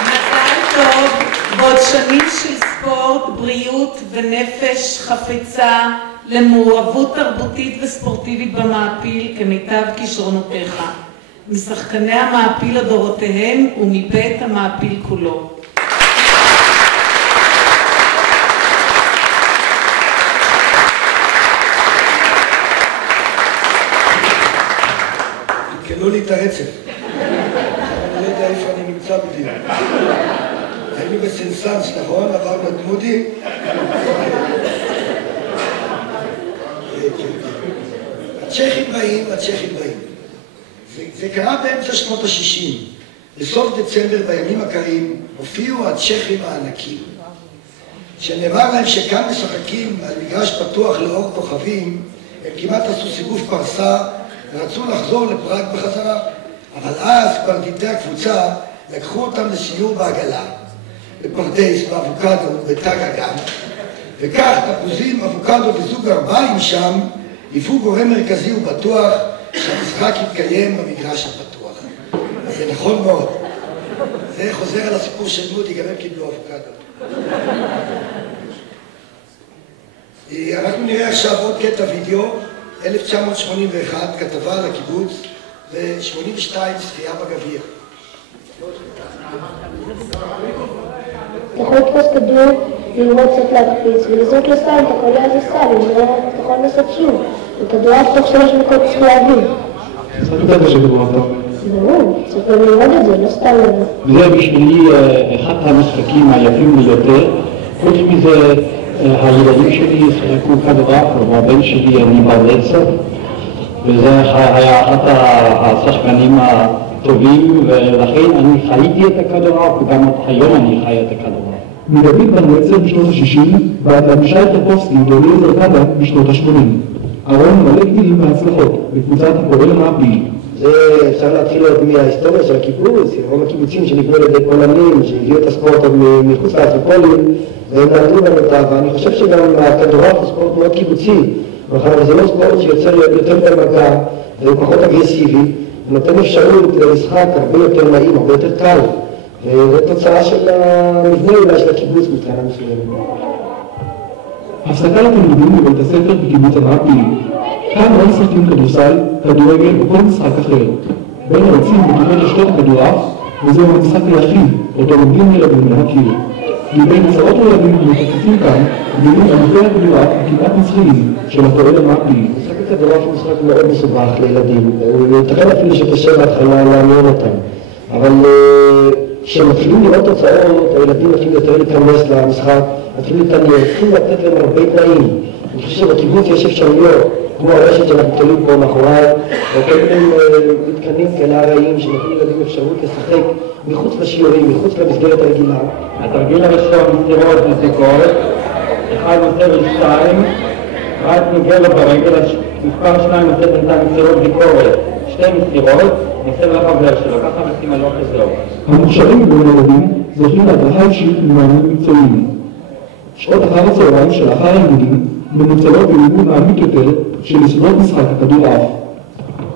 מזל טוב, ועוד שנים של ספורט, בריאות ונפש חפצה למעורבות תרבותית וספורטיבית במעפיל כמיטב כישרונותיך, משחקני המעפיל לדורותיהם ומבית המעפיל כולו. תקנו לי את הרצף. אני לא יודע איפה אני נמצא בדיוק. היינו בסנסנס, נכון? עברנו את מודי. הצ'כים באים. זה קרה באמצע שנות ה-60. בסוף דצמבר בימים הקרים הופיעו הצ'כים הענקים. שנאמר להם שכאן משחקים על מגרש פתוח לאור כוכבים, הם כמעט עשו סיבוב פרסה ורצו לחזור לפראג בחזרה. אבל אז פרקליטי הקבוצה לקחו אותם לסיור בעגלה, בפרדס, באבוקדו, בתג אגם, וכך תפוזים, אבוקדו וזוג ארבעים שם היוו גורם מרכזי ובטוח שהמשחק יתקיים במגרש הפתוח. זה נכון מאוד. זה חוזר על הסיפור של מודי, גם הם קיבלו אבוקדו. אנחנו נראה עכשיו עוד קטע וידאו, 1981, כתבה על הקיבוץ, ו-82 זכייה בגביע. אתה יכול לתפוס כדור, ללמוד קצת להקפיץ, ולזרוק לסל, אתה קולע על זה סל, אתה יכול לעשות שוב. וכדורעף תוך 3 דקות צריך להבין. צריך לדעת שכדורעף טוב. ברור, צריך ללמוד את זה, לא סתם לזה. זה בשבילי אחד המשחקים היפים ביותר. חוץ מזה, הילדים שלי שיחקו כדורעף, והבן שלי אני בר-10, וזה היה אחד השחקנים הטובים, ולכן אני חייתי את הכדורעף, וגם היום אני חי את הכדורעף. מדוד בר-10 בשנות ה-60, ועד לאבישי טרקובסקי ואליעזר קאדה בשנות ה-80. ארון מלא גדילים והצלחות בקבוצת הפועל המעפיל. זה אפשר להתחיל עוד מההיסטוריה של הקיבוץ, רוב הקיבוצים שנבנו על ידי פולנים, שהביאו את הספורט עוד מחוץ לאטרופולים, והם נתנו גם אותה, ואני חושב שגם הכדורעף הוא ספורט מאוד קיבוצי, אבל זה לא ספורט שיוצר יותר במגע, והוא פחות אגרסיבי, ונותן אפשרות למשחק הרבה יותר נעים, הרבה יותר קל, וזו תוצאה של המבנה אולי של הקיבוץ מבחינה מסוימת. הפסקה לתלמידים בבית הספר בקיבוץ המעפיל. כאן לא משחקים כדורסל, כדורגל או כל משחק אחר. בין הרצים בטורניר לשתות הכדורעף, וזהו המשחק היחיד, אותו לומדים ילדים להכיר. מבין עשרות ילדים ומתקפים כאן, גדולים אלפי הכדורעף הכמעט נצחיים של הפועל המעפיל. משחק הכדורעף הוא משחק מאוד מסובך לילדים, הוא ייתכן אפילו שקשה בהתחלה לעניין אותם. אבל כשהם מתחילים לראות תוצאות, הילדים מתחילים יותר להיכנס למשחק, מתחילים להתעניין, צריכים לתת להם הרבה תנאים. אני חושב שבקיבוץ יש אפשרויות, כמו הרשת שאנחנו תולים פה מאחוריי, וכל מיני מתקנים כאלה הרעים שנותנים לילדים אפשרות לשחק מחוץ לשיעורים, מחוץ למסגרת הרגילה. התרגיל הראשון מסירות לזיקות, 1 מסבל 2, רק נוגע לו ברגל, מספר 2 נותן בינתיים מסירות ביקורת, 2 מסירות, נסב לחבר שלו, ככה משימה לא כזו. המוכשרים בין הילדים זוכים להדרכה אישית ומאמנים מקצועיים. שעות אחר הצהריים שלאחר הלימודים מנוצלות בלימוד מעמיק יותר של יסודות משחק הכדורעף.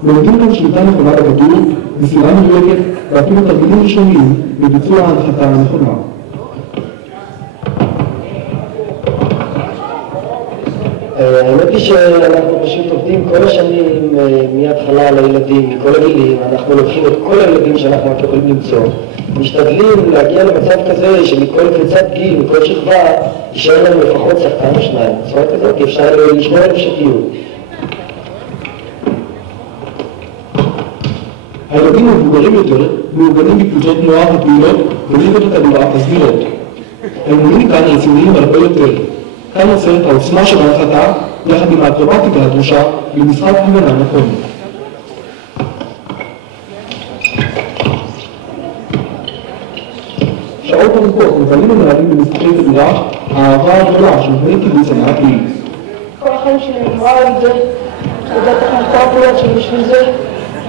לומדים כאן שליטה נכונה בכדור, מסירה מדויקת ואפילו תרגילים ראשוניים בביצוע ההנחתה הנכונה. האמת היא שאנחנו פשוט עובדים כל השנים מההתחלה על הילדים, מכל הגילים, אנחנו לוקחים את כל הילדים שאנחנו יכולים למצוא. משתדלים להגיע למצב כזה שמכל קבוצת גיל, מכל שכבה, יישאר לנו לפחות שחקן או שניים. בצורה כזאת אפשר לשמור על המשכיות. הילדים המבוגרים יותר מאורגנים בקבוצות נוער הפעילות וליגות הכדורעף הסדירות. האימונים כאן רציניים הרבה יותר. כאן נוצרת העוצמה של ההנחתה יחד עם האקרובטיקה הדרושה למשחק הגנה נכון. שעות ארוכות מבלים המנהלים במשחקי כדורעף האהבה הגדולה של בני קיבוץ המעפיל. כל החיים שלי נברא על זה, יודעת איך כל הפעולות שלי בשביל זה,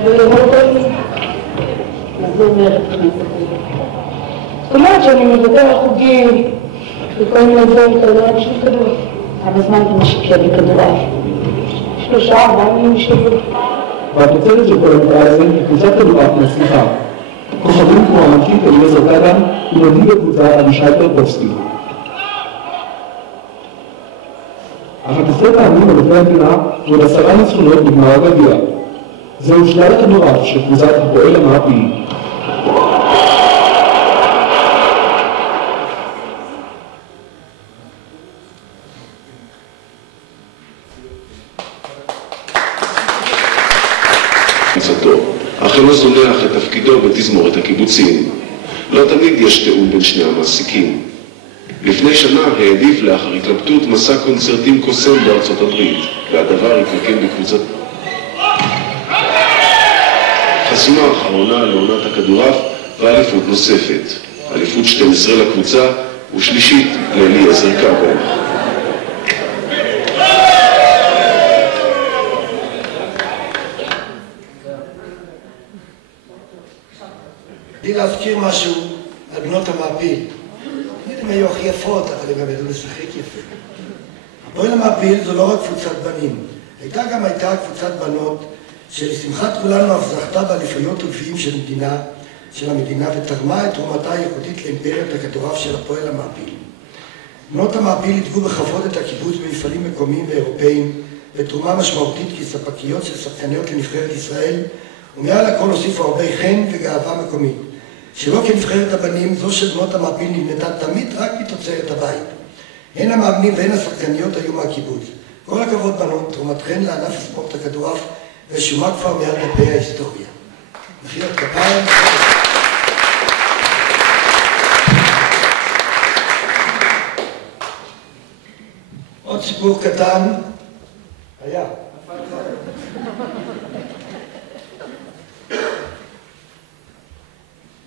ולא טוב לי. זה אומרת. זאת אומרת שאני מדבר על חוגים וכל מיני דברים, אתה יודע, בשביל כדור. כמה זמן אתה משקיע בכדורעף? 3-4 ימים בשבוע. והתוצרת של כל המקרה הזה היא קבוצת כדורעף מצליחה. כוכבים כמו הענקית אליעזר קדם ומנהיג הקבוצה אבישי קרקובסקי. אך 11 פעמים אלופי המדינה ועוד 10 ניצחונות בגמר הגביע. זהו שלל הכדורעף של קבוצת הפועל המעפיל. אך אינו זונח את תפקידו בתזמורת הקיבוצים. לא תמיד יש תיאום בין שני המעסיקים. לפני שנה העדיף לאחר התלבטות מסע קונצרטים קוסם בארצות הברית, והדבר התמקם בקבוצת חסימה האחרונה לעונת הכדורעף ואליפות נוספת. אליפות 12 לקבוצה ושלישית לאליעזר קדם. לי להזכיר משהו על בנות המעפיל. הן היו הכי יפות, אבל הם גם ידעו לשחק יפה. הפועל המעפיל זו לא רק קבוצת בנים. הייתה קבוצת בנות שלשמחת כולנו אף זכתה באליפויות וגביעים של המדינה ותרמה את תרומתה הייחודית לאימפריית הכדורעף של הפועל המעפיל. בנות המעפיל התוו בכבוד את הקיבוץ במפעלים מקומיים ואירופאים בתרומה משמעותית כספקיות של שחקניות לנבחרת ישראל, ומעל הכל הוסיפו הרבה חן וגאווה מקומית. שלא כנבחרת הבנים, זו של בנות המעפיל נבנתה תמיד רק מתוצרת הבית. הן המאמנים והן השחקניות היו מהקיבוץ. כל הכבוד בנות, תרומתכן לענף ספורט הכדורעף רשומה כבר מעל דפי ההיסטוריה. מחיאות כפיים. עוד סיפור קטן. היה.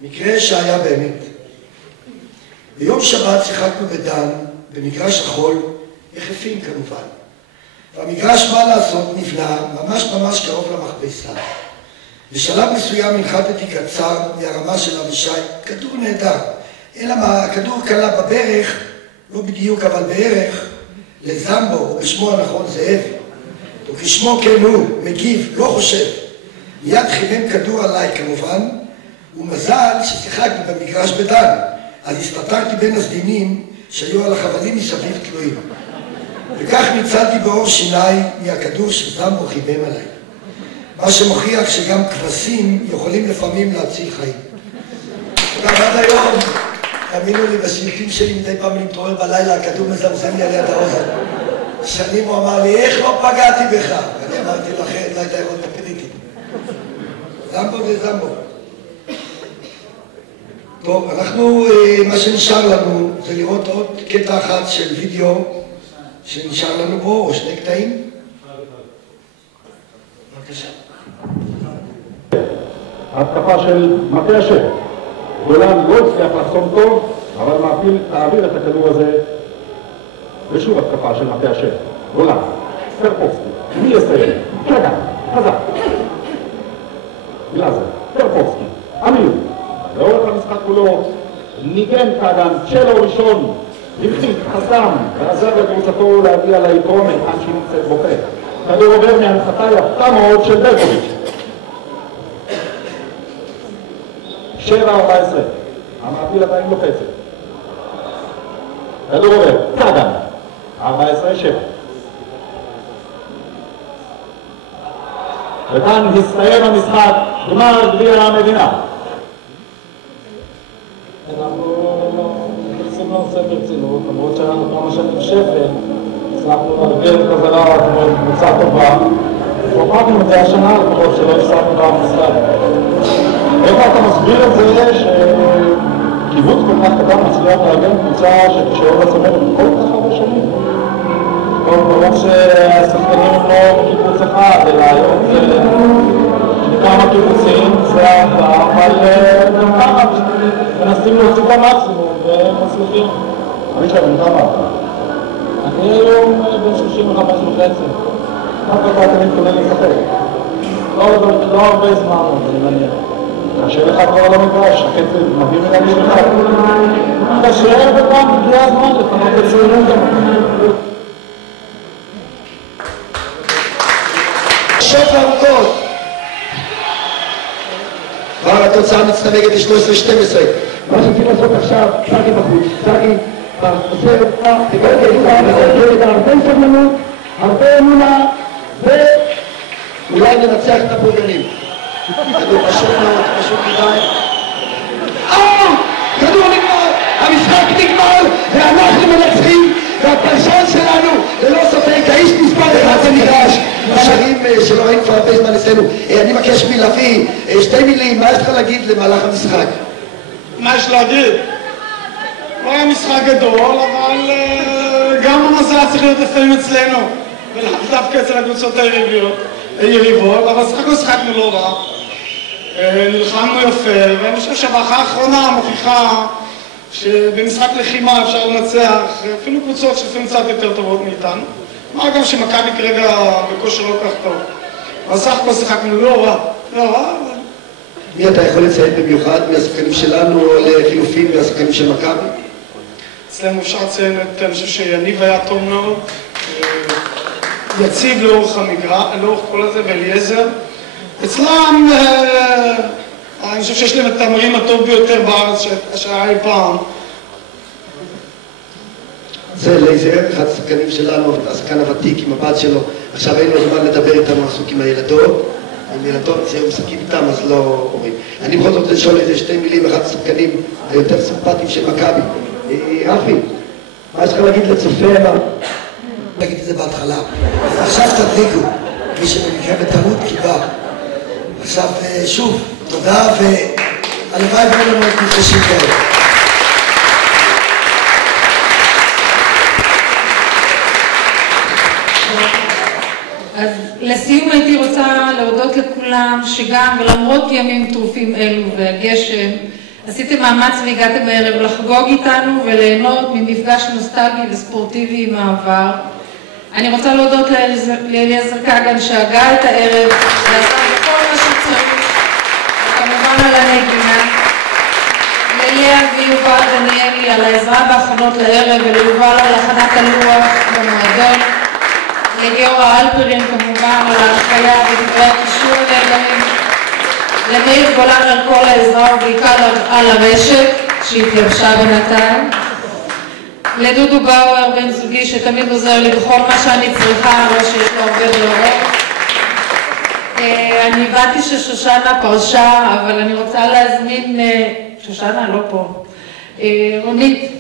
מקרה שהיה באמת. ביום שבת שיחקנו בדן, במגרש החול, יחפים כמובן. והמגרש, מה לעשות, נבנה ממש קרוב למכבסה. בשלב מסוים הנחתתי קצר מהרמה של אבישי, כדור נהדר. אלא מה, הכדור קלה בברך, לא בדיוק אבל בערך, לזמבו, או בשמו הנכון זאב. וכשמו כן הוא, מגיב, לא חושב. מיד חימם כדור עליי כמובן, ומזל ששיחקתי במגרש בדן, אז הסתתרתי בין הסדינים שהיו על החבלים מסביב תלויים. וכך ניצלתי באור שיניי מהכדור שזמבו חימם עליי. מה שמוכיח שגם כבשים יכולים לפעמים להציל חיים. וגם עד היום, תאמינו לי, בסיוטים שלי מדי פעם אני מתעורר בלילה, הכדור מזמזם לי על יד האוזן. שנים הוא אמר לי, איך לא פגעתי בך? ואני אמרתי לו, אחרת לא הייתה יכול לטפל איתי. זמבו וזמבו. טוב, אנחנו, מה שנשאר לנו זה לראות עוד קטע אחד של וידאו שנשאר לנו בו, או שני קטעים. בבקשה. התקפה של מטה השם. גולן לא הצליח לחסום טוב, אבל מעפיל תעביר את הכדור הזה. ושוב התקפה של מטה השם. גולן, קרקובסקי, מי יסיים? קגן, חזק. גלאזר, קרקובסקי, אמיר. לאורך המשחק כולו ניגן קגן, צ'לו ראשון, הבחית, חסם, ועזר לקבוצתו להגיע ליתרונת עד שהיא נמצאת בוכה. כדור עובר מהנחתה יפתה מאוד של ברקוביץ'. 7-14, המעפיל עדיין לוחצת. כדור עובר, קגן, 14-7. וכאן הסתיים המשחק, גמר גביע המדינה. אנחנו מתייחסים לנושא ברצינות, למרות שאנחנו כמה שנים שפל, הצלחנו להרגיל חזרה קבוצה טובה. והוכחנו את זה השנה, לפחות שלא הפסקנו במשחק. איך אתה מסביר את זה שקיבוץ כל כך קטן מצליח להגן קבוצה שתישאר לצמרת כל כך הרבה שנים? ברור שהשחקנים הם לא קיבוץ אחד, אלא היום זה כמה קיבוצים, זה אבל גם ככה מנסים להוציא את המקסימום והם מצליחים. אני חושב, אני כמה? אני היום בן 35 וחצי. רק אתה תמיד כולל לשחק. לא הרבה זמן, אני מניח. כאשר אחד כבר על המגרש, הקצב מדהים מנהלי שלך. כאשר בפעם הגיע הזמן לפנות את ציונות גם. שוף ארוכות. כבר התוצאה מצטמקת ל-13-12. מה שצריך לעשות עכשיו, סגי בחוץ, סגי עושה תגלגל הרבה סבלנות, הרבה אמונה, ואולי ננצח את הפוגנים. כדור פשוט מאוד, פשוט מדי. כדור נגמר, המשחק נגמר, ואנחנו מנצחים, והפרשן שלנו, ללא ספק, האיש מספר אחד במגרש. השרים שלא ראינו כבר הרבה זמן אצלנו. אני מבקש מלוי, שתי מילים, מה יש לך להגיד למהלך המשחק? מה יש להגיד? לא היה משחק גדול, אבל גם המזל צריך להיות לפעמים אצלנו, ולדווקא אצל הקבוצות היריבות, אבל שחקנו לא רע. נלחמנו יפה, ואני חושב שהברכה האחרונה מוכיחה שבמשחק לחימה אפשר לנצח אפילו קבוצות שלפעמים קצת יותר טובות מאיתנו. מה גם שמכבי כרגע בכושר לא כך טוב. אבל סך הכל שיחקנו לא רע, אבל... מי אתה יכול לציין במיוחד מהשחקנים שלנו או לחילופין מהשחקנים של מכבי? אצלנו אפשר לציין את, אני חושב שיניב היה טוב מאוד, יציב לאורך המגרש, לאורך כל הזה, ואליעזר. אצלם, אני חושב שיש להם את המרים הטוב ביותר בארץ שהיה אי פעם. זה לייזר, אחד השחקנים שלנו, השחקן הוותיק עם הבת שלו. עכשיו אין לו זמן לדבר איתנו, עסוק עם הילדות. עם ילדות, זה משחקים איתם, אז לא אומרים. אני בכל זאת לשאול איזה שתי מילים, אחד השחקנים היותר סימפטיים של מכבי. רפי, מה יש לך להגיד לצופה הבא? נגיד את זה בהתחלה. עכשיו תדליקו, מי שבמקרה בטעות קיבה. עכשיו שוב, תודה, והלוואי ויהיו לנו את מפגשים כאלה. אז לסיום הייתי רוצה להודות לכולם שגם ולמרות ימים טרופים אלו והגשם עשיתם מאמץ והגעתם הערב לחגוג איתנו וליהנות ממפגש נוסטלגי וספורטיבי עם העבר. אני רוצה להודות לאליעזר כגן שהגה את הערב ועשה בכל מה שצריך, וכמובן על הנגינה, ללאה ויובל דניאלי על העזרה בהכנות לערב וליובל על הכנת הלוח במועדון, לגיאורה אלפרין כמובן על ההנחיה ודברי הקישור הנהדרים, למאיר גולן על כל העזרה ובעיקר על הרשת שהתייבשה בינתיים, לדודו באואר בן זוגי שתמיד עוזר לי בכל מה שאני צריכה, לא שיש לו הרבה דברות. אני הבנתי ששושנה פרשה, אבל אני רוצה להזמין, שושנה לא פה, רונית,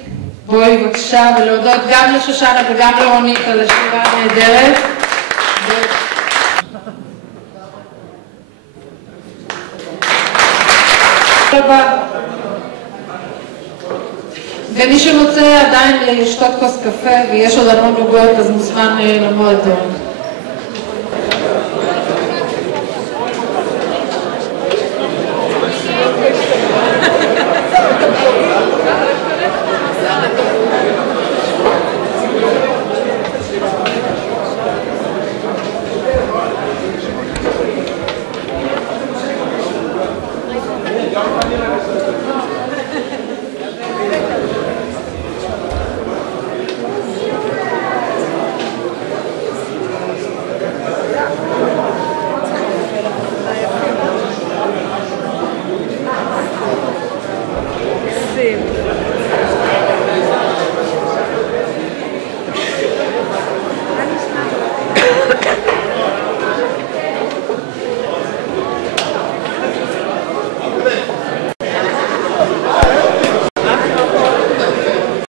בואי בבקשה, ולהודות גם לשושנה וגם לרונית על השירה הנהדרת. ומי שרוצה עדיין לשתות כוס קפה ויש עוד המון עוגות אז מוזמן למועדון.